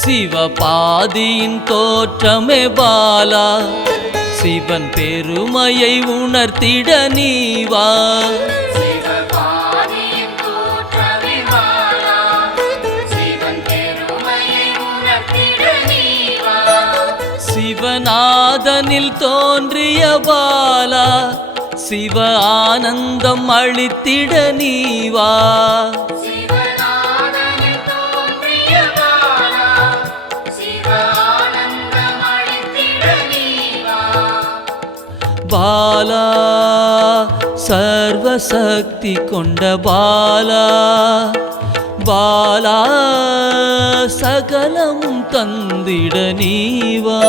சிவபாதியின் தோற்றமே பாலா, சிவன் பெருமையை உணர்த்திட நீவா. சிவநாதனில் தோன்றிய பாலா, சிவ ஆனந்தம் அளித்திட நீவா. பாலா சர்வசக்தி கொண்ட பாலா, பாலா சகலமும் தந்திட நீவா.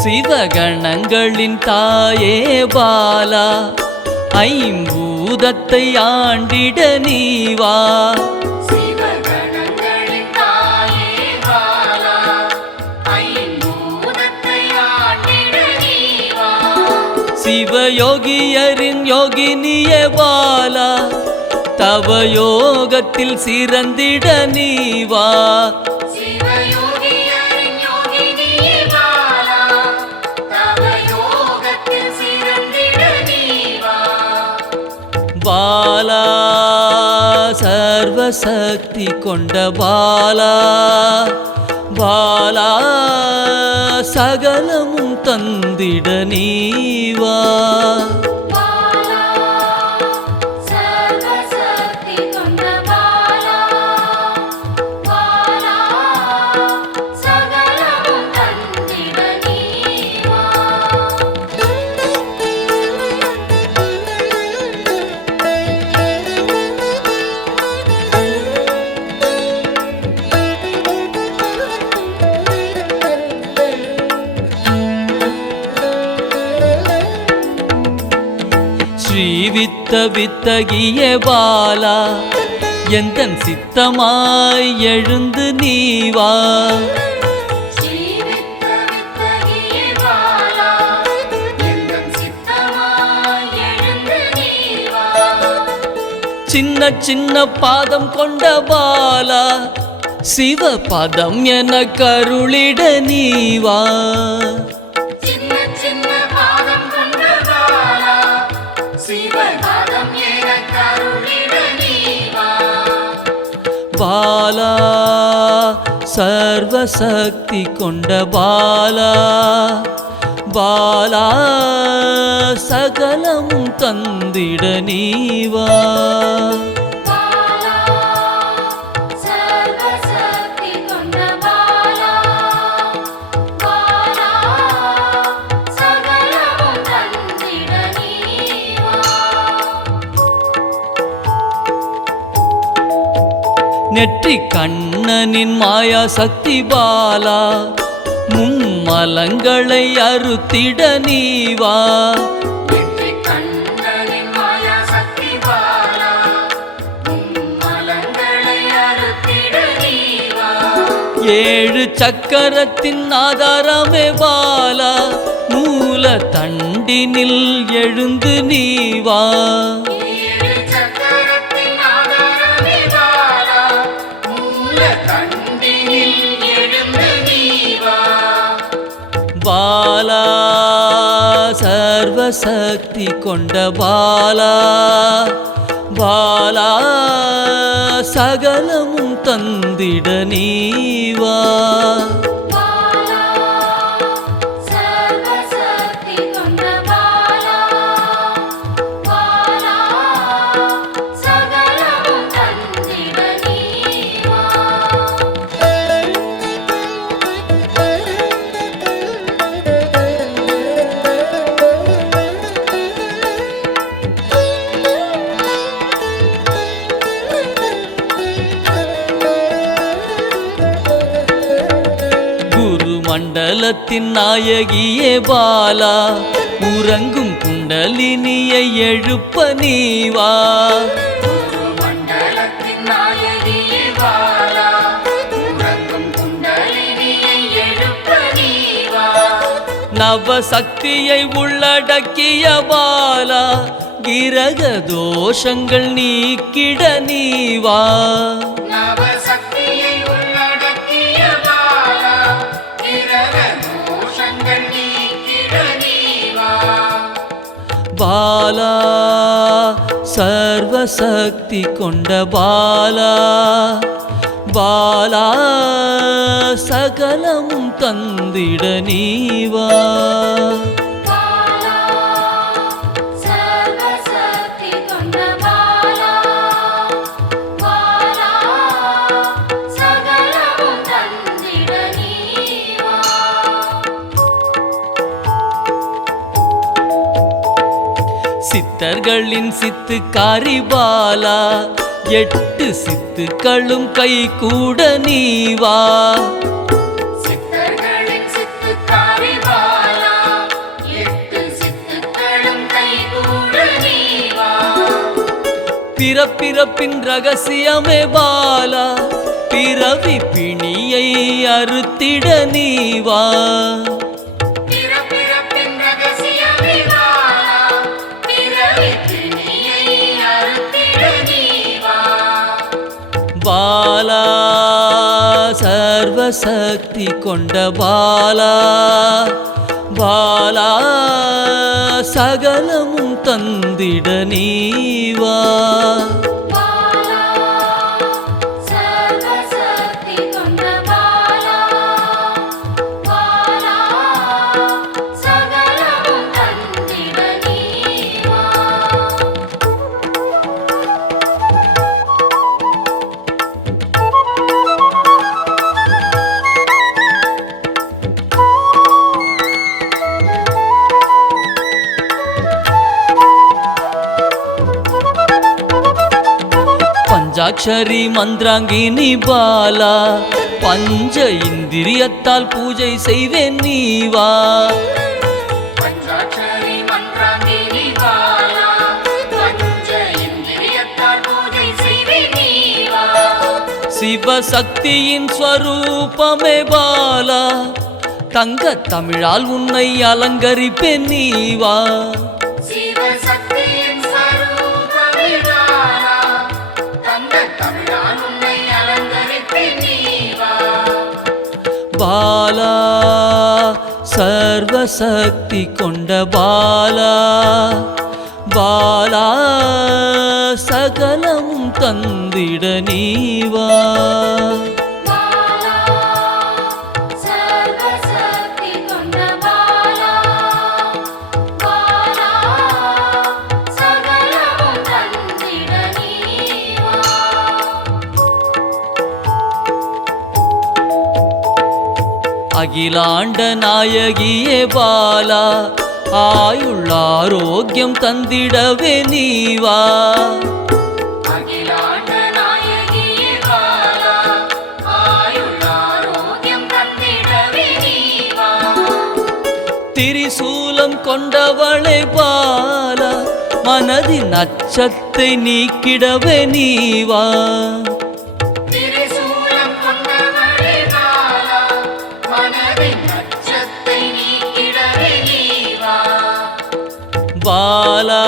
சிவகணங்களின் தாயே பாலா, ஐம்பூதத்தை ஆண்டிட நீவா. சிவயோகியரின் யோகினியே பாலா, தவ யோகத்தில் சிறந்திட நீவா. பாலா சர்வசக்தி கொண்ட பாலா, பாலா சகலமும் தந்திட நீவா. ஸ்ரீவித்த வித்தகிய பாலா, எந்தன் சித்தமாய் எழுந்து நீவா. சின்ன சின்ன பாதம் கொண்ட பாலா, சிவ பதம் என கருளிட நீவா. பாலா சர்வசக்தி கொண்ட பாலா, பாலா சகலமும் தந்திட நீவா. நெற்றி கண்ணனின் மாயா சக்தி பாலா, மும்மலங்களை அறுத்திட நீவா. ஏழு சக்கரத்தின் ஆதாரமே பாலா, மூல தண்டினில் எழுந்து நீவா. பாலா சர்வசக்தி கொண்ட பாலா, பாலா சகலமும் தந்திட நீவா. மண்டலத்தின் நாயகியே பாலா உறங்கும் குண்டலினியை எழுப்ப நீவா நவசக்தியை உள்ளடக்கிய பாலா கிரக தோஷங்கள் நீக்கிட நீவா பாலா சர்வசக்தி கொண்ட பாலா பாலா சகலமும் தந்திட நீவா சித்தர்களின் சித்துக்காரி பாலா 8 சித்துக்களும் கை கூட நீவா பிறப்பிறப்பின் ரகசியமே பாலா பிறவி பிணியை அறுத்திட நீவா பாலா சர்வசக்தி கொண்ட பாலா பாலா சகலமும் தந்திட நீவா பஞ்சாட்சரி மந்திராங்கினி பாலா பஞ்ச இந்திரியத்தால் பூஜை செய்வேன் நீவா சிவசக்தியின் ஸ்வரூபமே பாலா தங்க தமிழால் உன்னை அலங்கரிப்பேன் நீவா பாலா சர்வசக்தி கொண்ட பாலா பாலா சகலமும் தந்திட நீவா அகிலாண்ட நாயகியே பாலா ஆயுள் ஆரோக்கியம் தந்திடவே நீவா திரிசூலம் கொண்டவளே பாலா மனதின் அச்சத்தை நீக்கிடவே நீவா பாலா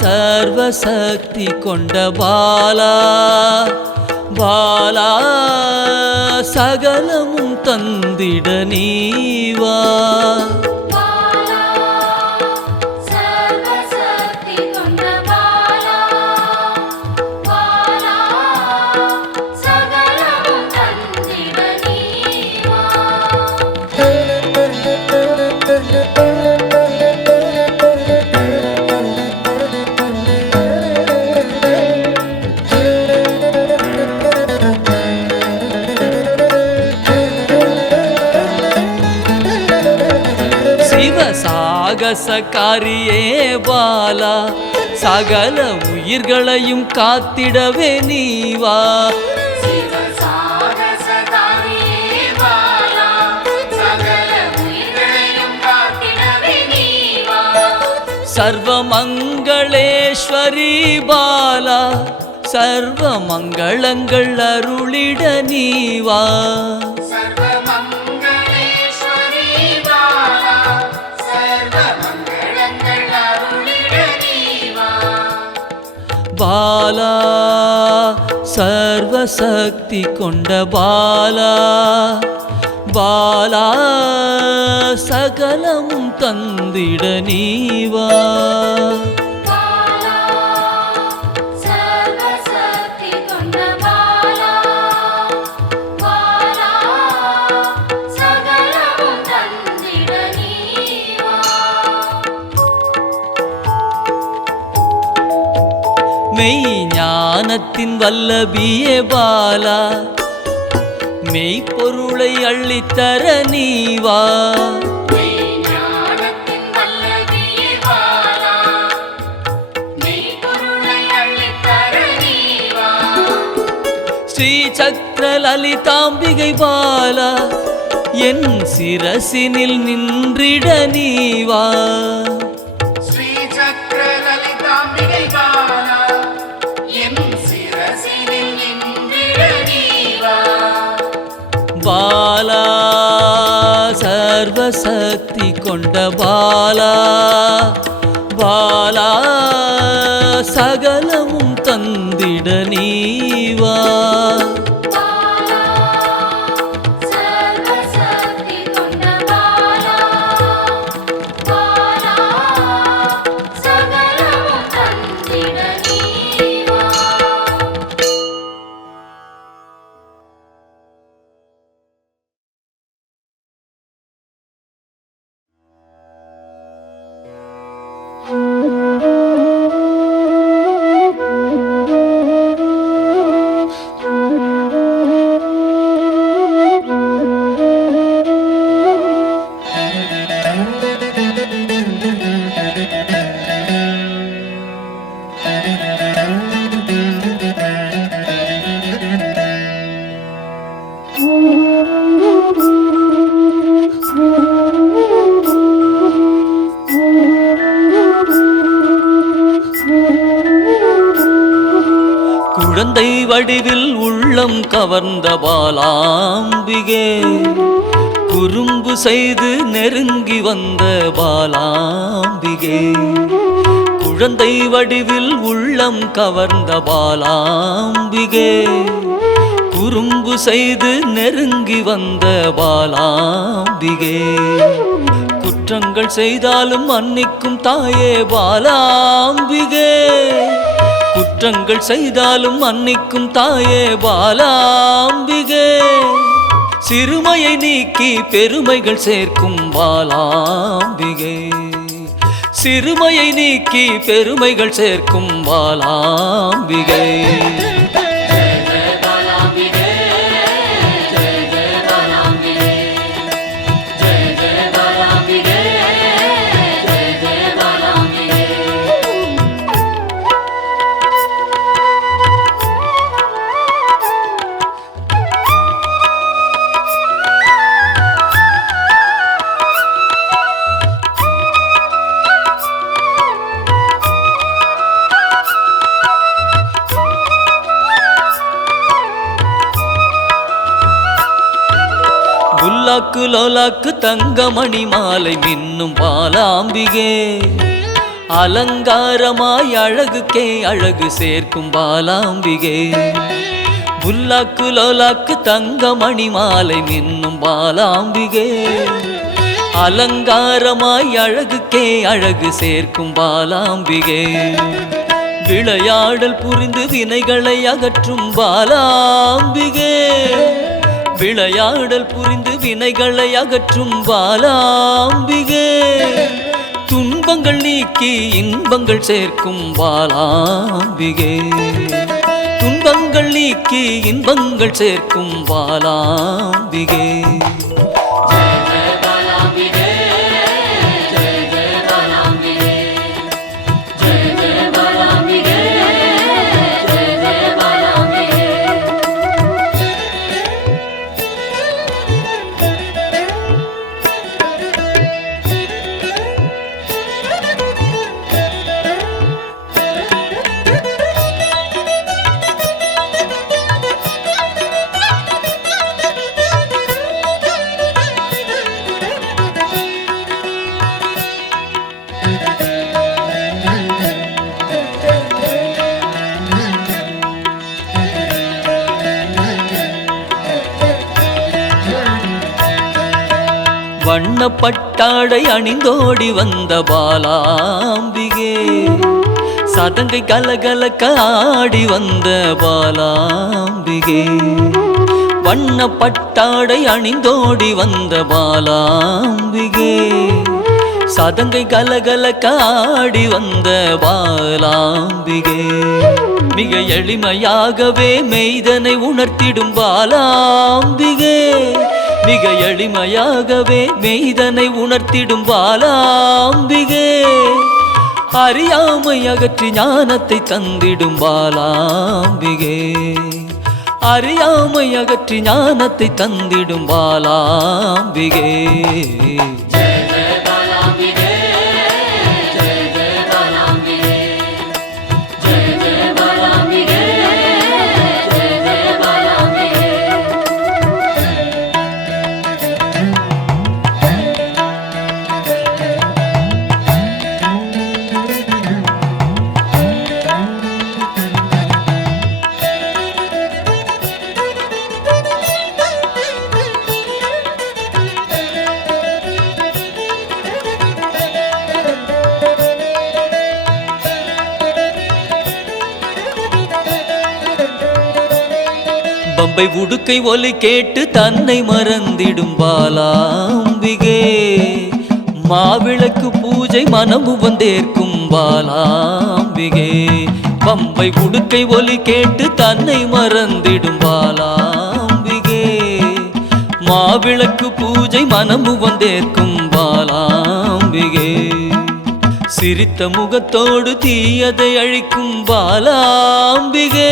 சர்வசக்தி கொண்ட பாலா பாலா சகலமும் தந்திட நீவா சாகசக்காரியே பாலா சகல உயிர்களையும் காத்திடவே நீவா சர்வமங்களேஸ்வரி பாலா சர்வ மங்களங்கள் அருளிட நீவா பாலா சர்வசக்தி கொண்ட பாலா பாலா சகலமும் தந்திட நீவா மெய் ஞானத்தின் வல்லபியே பாலா மெய்ப்பொருளை அள்ளித்தர நீவா ஸ்ரீ சக்கர லலிதாம்பிகை பாலா என் சிரசினில் நின்றிட நீவா பாலா சர்வசக்தி கொண்ட பாலா பாலா சகலமும் தந்திட நீவா குழந்தை வடிவில் உள்ளம் கவர்ந்த பாலாம்பிகே குறும்பு செய்து நெருங்கி வந்த பாலாம்பிகே குழந்தை வடிவில் உள்ளம் கவர்ந்த பாலாம்பிகே குறும்பு செய்து நெருங்கி வந்த பாலாம்பிகே குற்றங்கள் செய்தாலும் மன்னிக்கும் தாயே பாலாம்பிகே குற்றங்கள் செய்தாலும் மன்னிக்கும் தாயே பாலாம்பிகே சிறுமையை நீக்கி பெருமைகள் சேர்க்கும் பாலாம்பிகே சிறுமையை நீக்கி பெருமைகள் சேர்க்கும் பாலாம்பிகே லோலாக்கு லோலாக்கு தங்கமணி மாலை மின்னும் பாலாம்பிகே அலங்காரமாய் அழகுக்கே அழகு சேர்க்கும் பாலாம்பிகே புல்லாக்கு லோலாக்கு தங்கமணி மாலை மின்னும் பாலாம்பிகே அலங்காரமாய் அழகுக்கே அழகு சேர்க்கும் பாலாம்பிகே விளையாடல் புரிந்து வினைகளை அகற்றும் பாலாம்பிகே விளையாடல் புரிந்து வினைகளை அகற்றும் பாலாம்பிகே துன்பங்கள் நீக்கி இன்பங்கள் சேர்க்கும் பாலாம்பிகே துன்பங்கள் நீக்கி இன்பங்கள் சேர்க்கும் பாலாம்பிகே வண்ணப்பட்டாடை அணிந்தோடி வந்த பாலாம்பிகே சதங்கை கலகலக்க ஆடி வந்த பாலாம்பிகே வண்ணப்பட்டாடை அணிந்தோடி வந்த பாலாம்பிகே சதங்கை கலகலக்க ஆடி வந்த பாலாம்பிகே மிக எளிமையாகவே மெய்தனை உணர்த்திடும் பாலாம்பிகே மிக எளிமையாகவே மெய்தனை உணர்த்திடும் பாலாம்பிகே அறியாமை அகற்றி ஞானத்தை தந்திடும் பாலாம்பிகே அறியாமை அகற்றி ஞானத்தை தந்திடும் பாலாம்பிகே பம்பை உடுக்கை ஒலி கேட்டு தன்னை மறந்திடும் பாலாம்பிகே மாவிளக்கு பூஜை மனமு வந்தேற்கும் பாலாம்பிகே பம்பை உடுக்கை ஒலி கேட்டு தன்னை மறந்திடும் பாலாம்பிகே மாவிளக்கு பூஜை மனமு வந்தேற்கும் பாலாம்பிகே சிரித்த முகத்தோடு தீயதை அழிக்கும் பாலாம்பிகே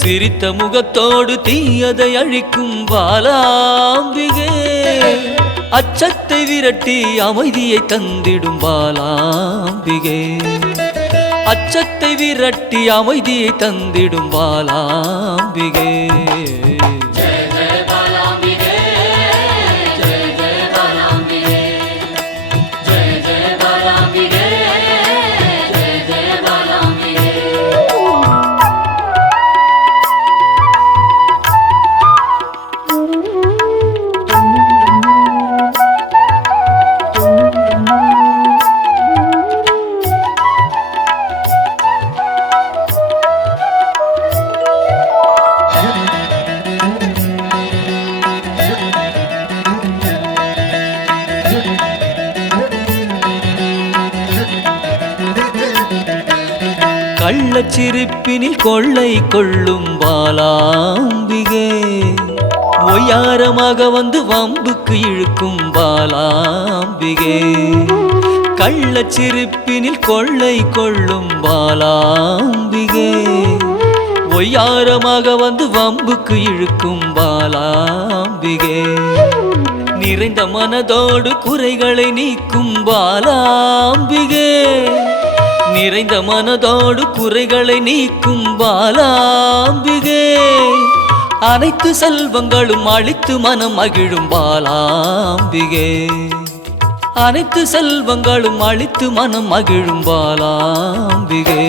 சிரித்த முகத்தோடு தீயதை அழிக்கும் பாலாம்பிகே அச்சத்தை விரட்டி அமைதியை தந்திடும் பாலாம்பிகே அச்சத்தை விரட்டி அமைதியை தந்திடும் பாலாம்பிகே கள்ளச்சிரிப்பினில் கொள்ளை கொள்ளும் பாலாம்பிகே ஒய்யாரமாக வந்து வம்புக்கு இழுக்கும் பாலாம்பிகே கள்ளச்சிரிப்பினில் கொள்ளை கொள்ளும் பாலாம்பிகே ஒய்யாரமாக வந்து வம்புக்கு இழுக்கும் பாலாம்பிகே நிறைந்த மனதோடு குறைகளை நீக்கும் பாலாம்பிகே நிறைந்த மனதோடு குறைகளை நீக்கும் பாலாம்பிகே அனைத்து செல்வங்களும் அளித்து மனம் மகிழும் பாலாம்பிகே அனைத்து செல்வங்களும் அளித்து மனம் மகிழும் பாலாம்பிகே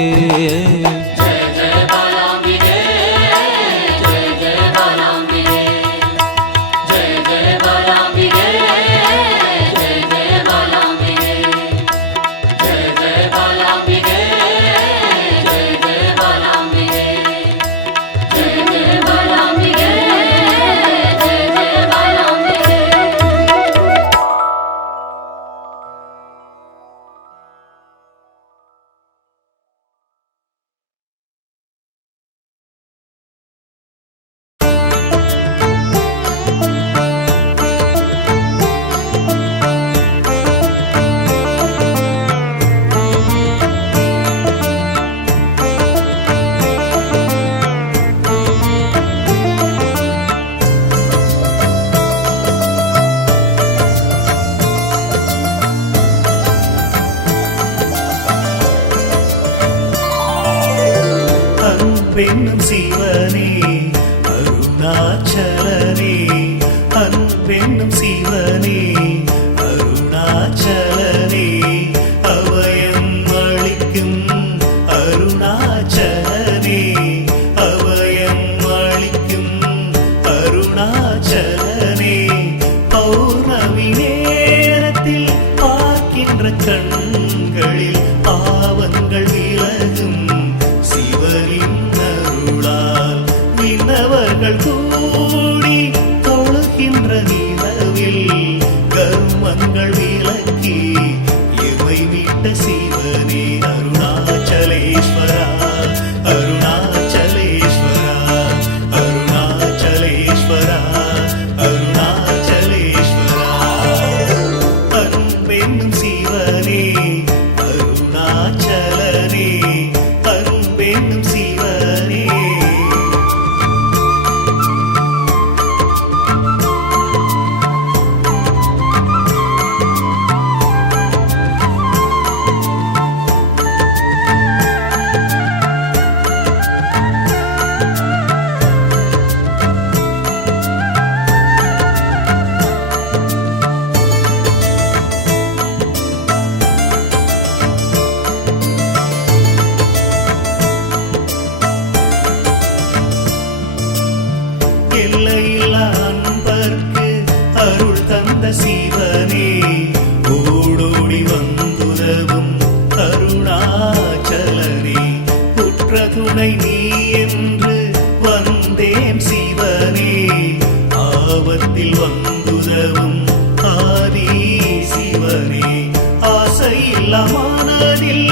அன்பென்னும் சிவனே அருணாச்சலனே அன்பென்னும் சிவனே அருணாச்சலனே அபயம் அளிக்கும் அருணாச்சலனே அபயம் அளிக்கும் அருணாச்சலனே பௌர்ண பௌர்ணமி நேரத்தில் பார்க்கின்ற கண்களில் பாவங்கள் விலகும் சிவனின் அருளால் விண்ணவர்கள் கூடி தொழுகின்ற நிலவில் கர்மங்கள் விலக்கி எமை மீட்ட சிவனே அருணாச்சலேஸ்வரா அருணாச்சலேஸ்வரா அருணாச்சலேஸ்வரா அருணாச்சலேஸ்வரா அரும்பெண்ணும் சிவனே அருணாச்சலனே அரும்பெண்ணும் சிவனே எல்லையில்லா அன்பர்க்கு அருள் தந்த சிவனே ஓடோடி வந்துதவும் அருணாச்சலனே உற்ற துணை நீ என்று வந்தேன் சிவனே ஆபத்தில் வந்துதவும் ஆதி சிவனே ஆசையில்லா மனதில்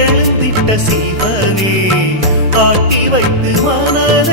எழுந்திட்ட சிவனே ஆட்டி வைத்து மனதில்